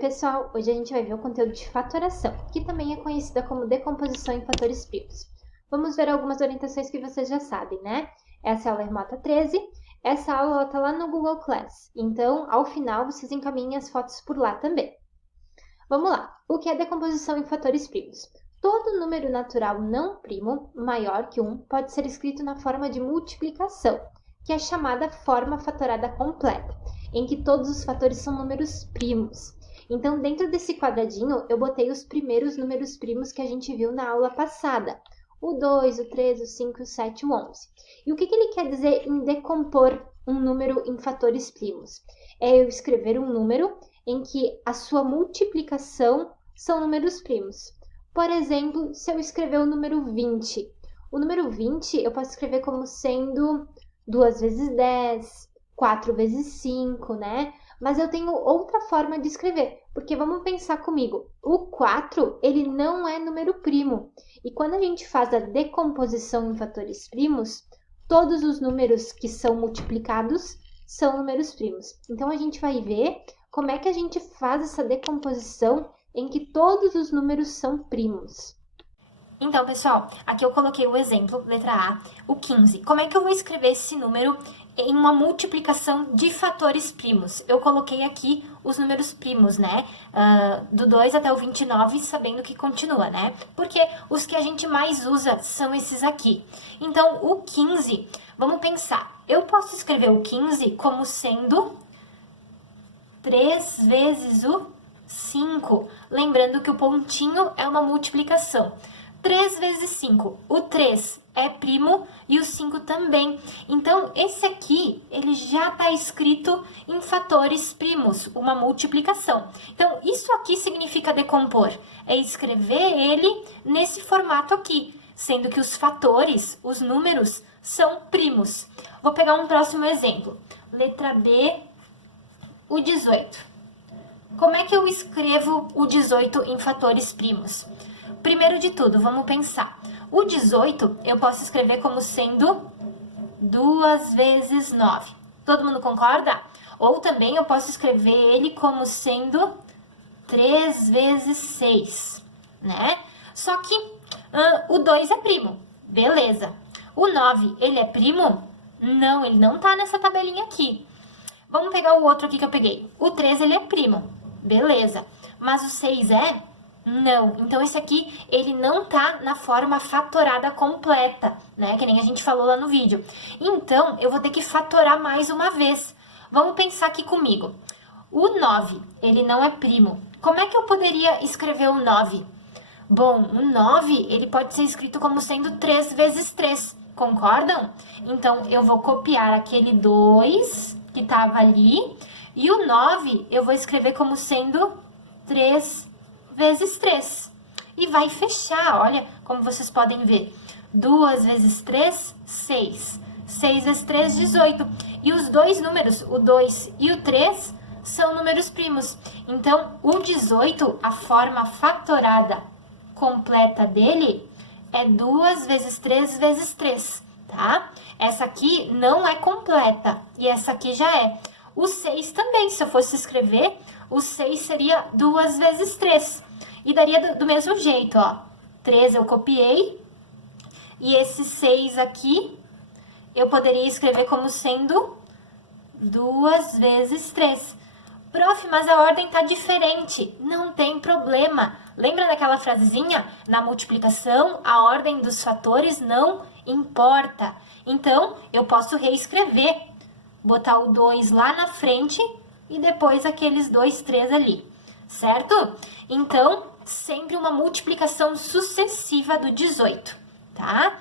pessoal! Hoje a gente vai ver o conteúdo de fatoração, que também é conhecida como decomposição em fatores primos. Vamos ver algumas orientações que vocês já sabem, né? Essa é a aula remota 13, essa aula está lá no Google Class, então ao final vocês encaminhem as fotos por lá também. Vamos lá! O que é decomposição em fatores primos? Todo número natural não primo maior que 1 pode ser escrito na forma de multiplicação, que é chamada forma fatorada completa, em que todos os fatores são números primos. Então, dentro desse quadradinho, eu botei os primeiros números primos que a gente viu na aula passada. O 2, o 3, o 5, o 7, o 11. E o que ele quer dizer em decompor um número em fatores primos? É eu escrever um número em que a sua multiplicação são números primos. Por exemplo, se eu escrever o número 20. O número 20 eu posso escrever como sendo 2 vezes 10, 4 vezes 5, né? Mas eu tenho outra forma de escrever, porque vamos pensar comigo, o 4, ele não é número primo. E quando a gente faz a decomposição em fatores primos, todos os números que são multiplicados são números primos. Então, a gente vai ver como é que a gente faz essa decomposição em que todos os números são primos. Então, pessoal, aqui eu coloquei o exemplo, letra A, o 15. Como é que eu vou escrever esse número em uma multiplicação de fatores primos? Eu coloquei aqui os números primos, né? Do 2 até o 29, sabendo que continua, né? Porque os que a gente mais usa são esses aqui. Então, o 15, vamos pensar. Eu posso escrever o 15 como sendo 3 vezes o 5. Lembrando que o pontinho é uma multiplicação. 3 vezes 5, o 3 é primo e o 5 também. Então, esse aqui, ele já está escrito em fatores primos, uma multiplicação. Então, isso aqui significa decompor, é escrever ele nesse formato aqui, sendo que os fatores, os números, são primos. Vou pegar um próximo exemplo. Letra B, o 18. Como é que eu escrevo o 18 em fatores primos? Primeiro de tudo, vamos pensar. O 18 eu posso escrever como sendo 2 vezes 9. Todo mundo concorda? Ou também eu posso escrever ele como sendo 3 vezes 6, né? Só que o 2 é primo, beleza. O 9, ele é primo? Não, ele não tá nessa tabelinha aqui. Vamos pegar o outro aqui que eu peguei. O 3, ele é primo, beleza. Mas o 6 é? Não, então esse aqui, ele não tá na forma fatorada completa, né? Que nem a gente falou lá no vídeo. Então, eu vou ter que fatorar mais uma vez. Vamos pensar aqui comigo. O 9, ele não é primo. Como é que eu poderia escrever o 9? Bom, o 9, ele pode ser escrito como sendo 3 vezes 3, concordam? Então, eu vou copiar aquele 2 que tava ali, e o 9 eu vou escrever como sendo 3 vezes 3. E vai fechar, olha como vocês podem ver. 2 vezes 3, 6. 6 vezes 3, 18. E os dois números, o 2 e o 3, são números primos. Então, o 18, a forma fatorada completa dele é 2 vezes 3 vezes 3, tá? Essa aqui não é completa e essa aqui já é. O 6 também, se eu fosse escrever, o 6 seria 2 vezes 3. E daria do mesmo jeito, ó. 3 eu copiei. E esse 6 aqui, eu poderia escrever como sendo 2 vezes 3. Prof, mas a ordem tá diferente. Não tem problema. Lembra daquela frasezinha? Na multiplicação, a ordem dos fatores não importa. Então, eu posso reescrever. Botar o 2 lá na frente e depois aqueles 2, 3 ali. Certo? Então, sempre uma multiplicação sucessiva do 18, tá?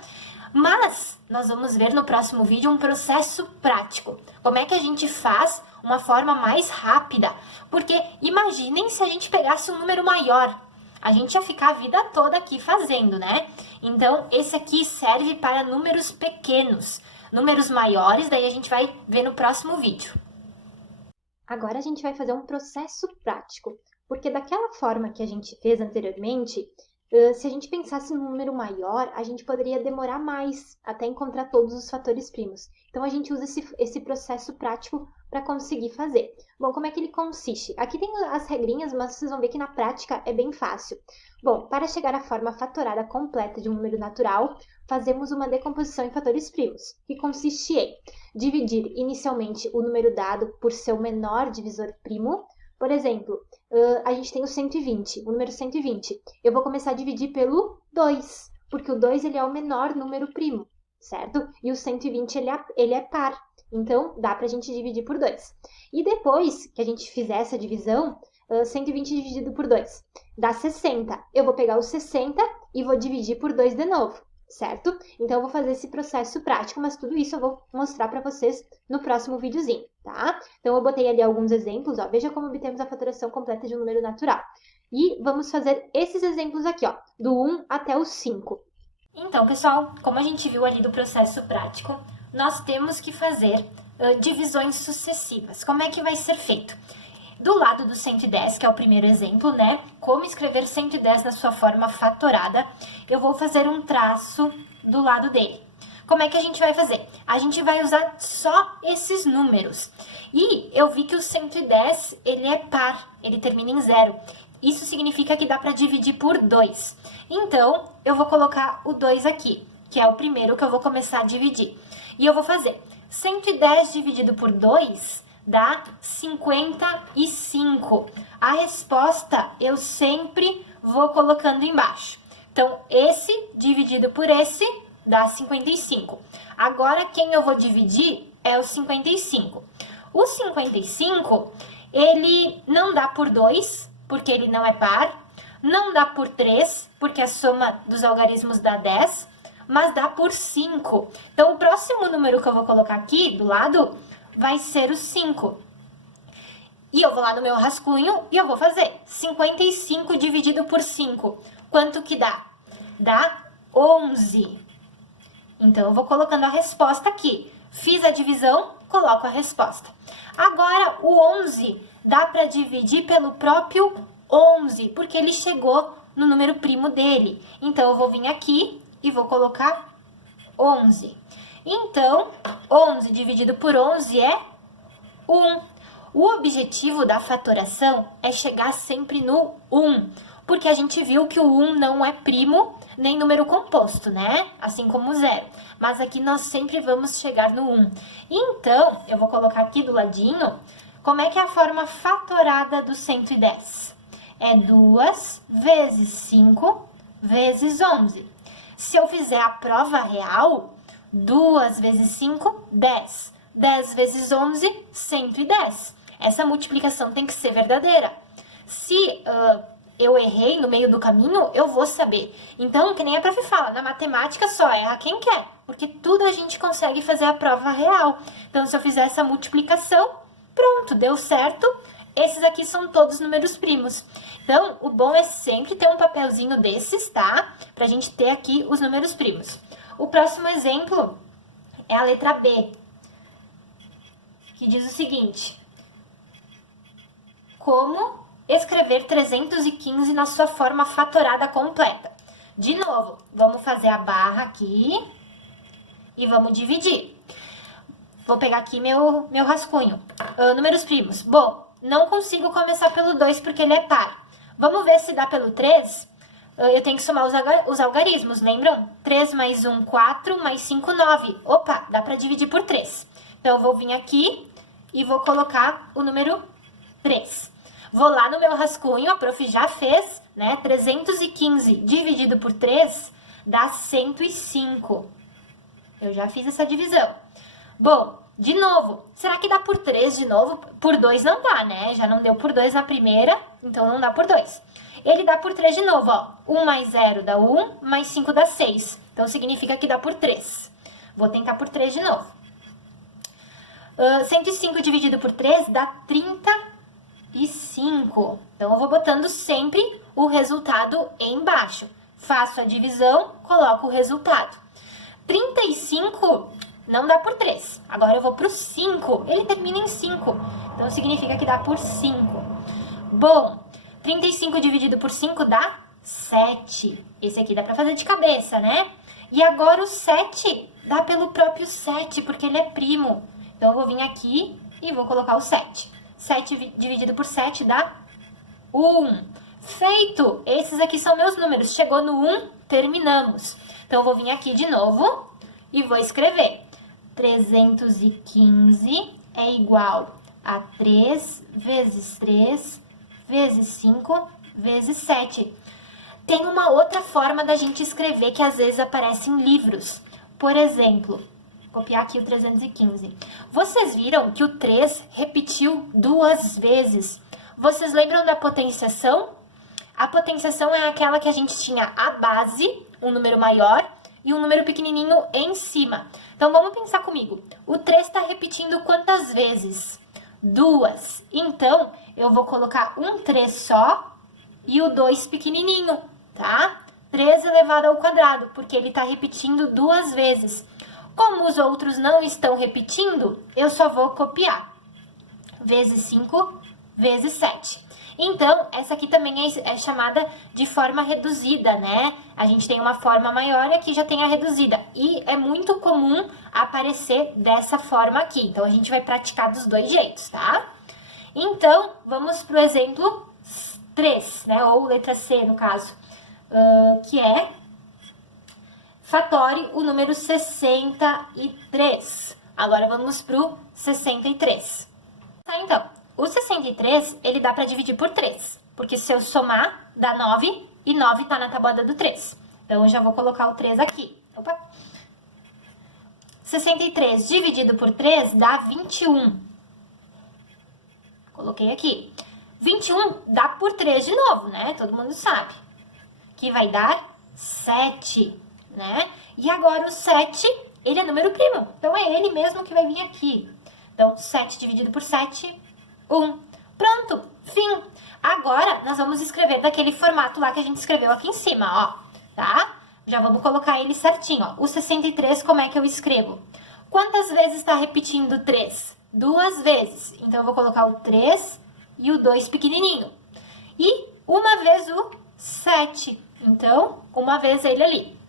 Mas, nós vamos ver no próximo vídeo um processo prático. Como é que a gente faz uma forma mais rápida? Porque, imaginem se a gente pegasse um número maior. A gente ia ficar a vida toda aqui fazendo, né? Então, esse aqui serve para números pequenos. Números maiores, daí a gente vai ver no próximo vídeo. Agora a gente vai fazer um processo prático, porque daquela forma que a gente fez anteriormente, Se a gente pensasse num número maior, a gente poderia demorar mais até encontrar todos os fatores primos. Então, a gente usa esse processo prático para conseguir fazer. Bom, como é que ele consiste? Aqui tem as regrinhas, mas vocês vão ver que na prática é bem fácil. Bom, para chegar à forma fatorada completa de um número natural, fazemos uma decomposição em fatores primos, que consiste em dividir inicialmente o número dado por seu menor divisor primo. Por exemplo, a gente tem o 120, o número 120. Eu vou começar a dividir pelo 2, porque o 2 ele é o menor número primo, certo? E o 120 ele é par, então dá para a gente dividir por 2. E depois que a gente fizer essa divisão, 120 dividido por 2 dá 60. Eu vou pegar o 60 e vou dividir por 2 de novo, certo? Então, eu vou fazer esse processo prático, mas tudo isso eu vou mostrar para vocês no próximo videozinho, tá? Então, eu botei ali alguns exemplos, ó. Veja como obtemos a fatoração completa de um número natural. E vamos fazer esses exemplos aqui, ó, do 1 até o 5. Então, pessoal, como a gente viu ali do processo prático, nós temos que fazer divisões sucessivas. Como é que vai ser feito? Do lado do 110, que é o primeiro exemplo, né? Como escrever 110 na sua forma fatorada, eu vou fazer um traço do lado dele. Como é que a gente vai fazer? A gente vai usar só esses números. E eu vi que o 110, ele é par, ele termina em 0. Isso significa que dá para dividir por 2. Então, eu vou colocar o 2 aqui, que é o primeiro que eu vou começar a dividir. E eu vou fazer 110 dividido por 2... dá 55. A resposta eu sempre vou colocando embaixo. Então, esse dividido por esse dá 55. Agora, quem eu vou dividir é o 55. O 55, ele não dá por 2, porque ele não é par. Não dá por 3, porque a soma dos algarismos dá 10. Mas dá por 5. Então, o próximo número que eu vou colocar aqui do lado vai ser o 5. E eu vou lá no meu rascunho e eu vou fazer 55 dividido por 5. Quanto que dá? Dá 11. Então, eu vou colocando a resposta aqui. Fiz a divisão, coloco a resposta. Agora, o 11 dá para dividir pelo próprio 11, porque ele chegou no número primo dele. Então, eu vou vir aqui e vou colocar 11. Então, 11 dividido por 11 é 1. O objetivo da fatoração é chegar sempre no 1, porque a gente viu que o 1 não é primo nem número composto, né? Assim como o 0. Mas aqui nós sempre vamos chegar no 1. Então, eu vou colocar aqui do ladinho, como é que é a forma fatorada do 110? É 2 vezes 5 vezes 11. Se eu fizer a prova real, 2 vezes 5, 10. 10 vezes 11, 110. Essa multiplicação tem que ser verdadeira. Se eu errei no meio do caminho, eu vou saber. Então, que nem a prof fala, na matemática só erra quem quer, porque tudo a gente consegue fazer a prova real. Então, se eu fizer essa multiplicação, pronto, deu certo. Esses aqui são todos números primos. Então, o bom é sempre ter um papelzinho desses, tá? Pra gente ter aqui os números primos. O próximo exemplo é a letra B, que diz o seguinte: como escrever 315 na sua forma fatorada completa? De novo, vamos fazer a barra aqui e vamos dividir. Vou pegar aqui meu rascunho. Números primos. Bom, não consigo começar pelo 2 porque ele é par. Vamos ver se dá pelo 3. Eu tenho que somar os algarismos, lembram? 3 mais 1, 4, mais 5, 9. Opa, dá para dividir por 3. Então, eu vou vir aqui e vou colocar o número 3. Vou lá no meu rascunho, a prof já fez, né? 315 dividido por 3 dá 105. Eu já fiz essa divisão. Bom, de novo, será que dá por 3 de novo? Por 2 não dá, né? Já não deu por 2 na primeira, então não dá por 2. Ele dá por 3 de novo, ó. 1 mais 0 dá 1, mais 5 dá 6. Então, significa que dá por 3. Vou tentar por 3 de novo. 105 dividido por 3 dá 35. Então, eu vou botando sempre o resultado embaixo. Faço a divisão, coloco o resultado. 35 não dá por 3. Agora eu vou para o 5. Ele termina em 5. Então, significa que dá por 5. Bom, 35 dividido por 5 dá 7. Esse aqui dá pra fazer de cabeça, né? E agora o 7 dá pelo próprio 7, porque ele é primo. Então, eu vou vir aqui e vou colocar o 7. 7 dividido por 7 dá 1. Feito! Esses aqui são meus números. Chegou no 1, terminamos. Então, eu vou vir aqui de novo e vou escrever. 315 é igual a 3 vezes 3 vezes 5 vezes 7. Tem uma outra forma da gente escrever que às vezes aparece em livros. Por exemplo, vou copiar aqui o 315. Vocês viram que o 3 repetiu 2 vezes. Vocês lembram da potenciação? A potenciação é aquela que a gente tinha a base, um número maior, e um número pequenininho em cima. Então, vamos pensar comigo. O 3 está repetindo quantas vezes? 2. Então, eu vou colocar um 3 só e o 2 pequenininho, tá? 3 elevado ao quadrado, porque ele está repetindo 2 vezes. Como os outros não estão repetindo, eu só vou copiar. Vezes 5, vezes 7. Então, essa aqui também é chamada de forma reduzida, né? A gente tem uma forma maior e aqui já tem a reduzida. E é muito comum aparecer dessa forma aqui. Então, a gente vai praticar dos dois jeitos, tá? Então, vamos para o exemplo 3, né? Ou letra C, no caso, que é fatore o número 63. Agora, vamos para o 63. Tá, então. O 63, ele dá para dividir por 3, porque se eu somar, dá 9, e 9 tá na tabuada do 3. Então, eu já vou colocar o 3 aqui. Opa! 63 dividido por 3 dá 21. Coloquei aqui. 21 dá por 3 de novo, né? Todo mundo sabe. Que vai dar 7, né? E agora o 7, ele é número primo. Então, é ele mesmo que vai vir aqui. Então, 7 dividido por 7... 1. Pronto, fim. Agora, nós vamos escrever daquele formato lá que a gente escreveu aqui em cima, ó, tá? Já vamos colocar ele certinho, ó. O 63, como é que eu escrevo? Quantas vezes está repetindo 3? 2 vezes. Então, eu vou colocar o 3 e o 2 pequenininho. E uma vez o 7. Então, uma vez ele ali.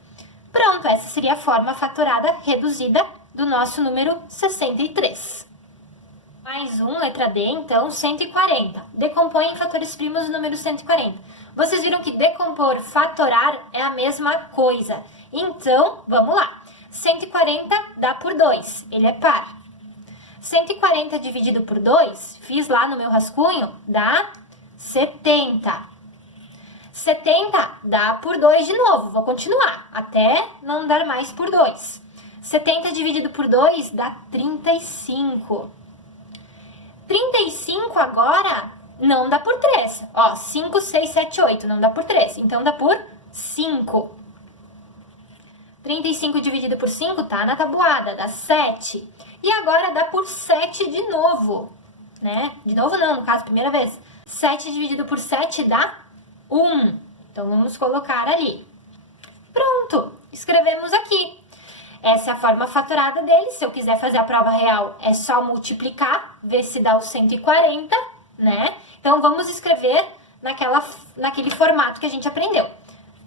Pronto, essa seria a forma fatorada reduzida do nosso número 63. Mais um, letra D, então, 140. Decompõe em fatores primos o número 140. Vocês viram que decompor, fatorar é a mesma coisa. Então, vamos lá. 140 dá por 2, ele é par. 140 dividido por 2, fiz lá no meu rascunho, dá 70. 70 dá por 2 de novo, vou continuar, até não dar mais por 2. 70 dividido por 2 dá 35. 35 agora não dá por 3. Ó, 5, 6, 7, 8. Não dá por 3. Então, dá por 5. 35 dividido por 5 tá na tabuada, dá 7. E agora dá por 7 de novo, né? De novo não, no caso, primeira vez. 7 dividido por 7 dá 1. Então, vamos colocar ali. Pronto, escrevemos aqui. Essa é a forma fatorada dele. Se eu quiser fazer a prova real, é só multiplicar, ver se dá o 140, né? Então, vamos escrever naquele formato que a gente aprendeu.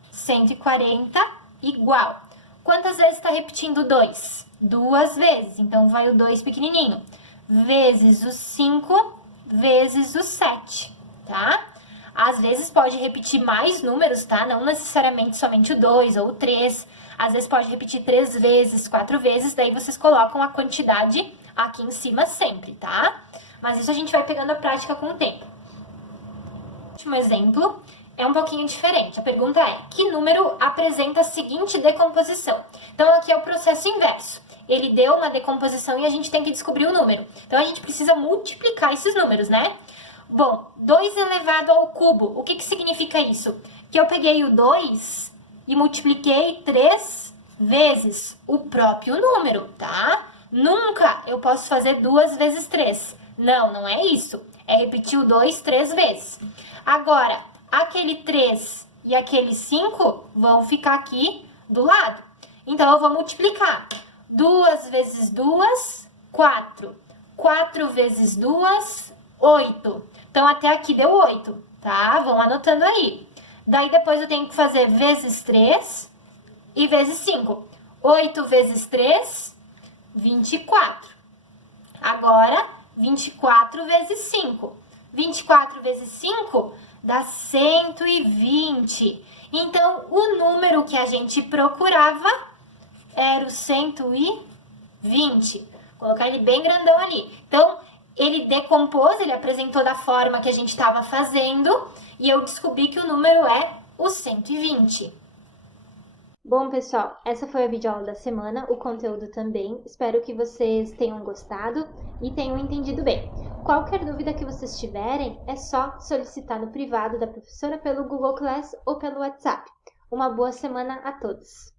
140 igual. Quantas vezes está repetindo 2? 2 vezes. Então, vai o 2 pequenininho. Vezes o 5, vezes o 7, tá? Às vezes pode repetir mais números, tá? Não necessariamente somente o 2 ou o 3. Às vezes pode repetir 3 vezes, 4 vezes, daí vocês colocam a quantidade aqui em cima sempre, tá? Mas isso a gente vai pegando a prática com o tempo. O último exemplo é um pouquinho diferente. A pergunta é, que número apresenta a seguinte decomposição? Então, aqui é o processo inverso. Ele deu uma decomposição e a gente tem que descobrir o número. Então, a gente precisa multiplicar esses números, né? Bom, 2 elevado ao cubo, o que significa isso? Que eu peguei o 2... e multipliquei 3 vezes o próprio número, tá? Nunca eu posso fazer 2 vezes 3. Não, não é isso. É repetir o 2 3 vezes. Agora, aquele 3 e aquele 5 vão ficar aqui do lado. Então, eu vou multiplicar. 2 vezes 2, 4. 4 vezes 2, 8. Então, até aqui deu 8, tá? Vão anotando aí. Daí depois eu tenho que fazer vezes 3 e vezes 5. 8 vezes 3, 24. Agora, 24 vezes 5. 24 vezes 5 dá 120. Então, o número que a gente procurava era o 120. Vou colocar ele bem grandão ali. Então, ele decompôs, ele apresentou da forma que a gente estava fazendo e eu descobri que o número é o 120. Bom, pessoal, essa foi a videoaula da semana, o conteúdo também. Espero que vocês tenham gostado e tenham entendido bem. Qualquer dúvida que vocês tiverem, é só solicitar no privado da professora pelo Google Class ou pelo WhatsApp. Uma boa semana a todos!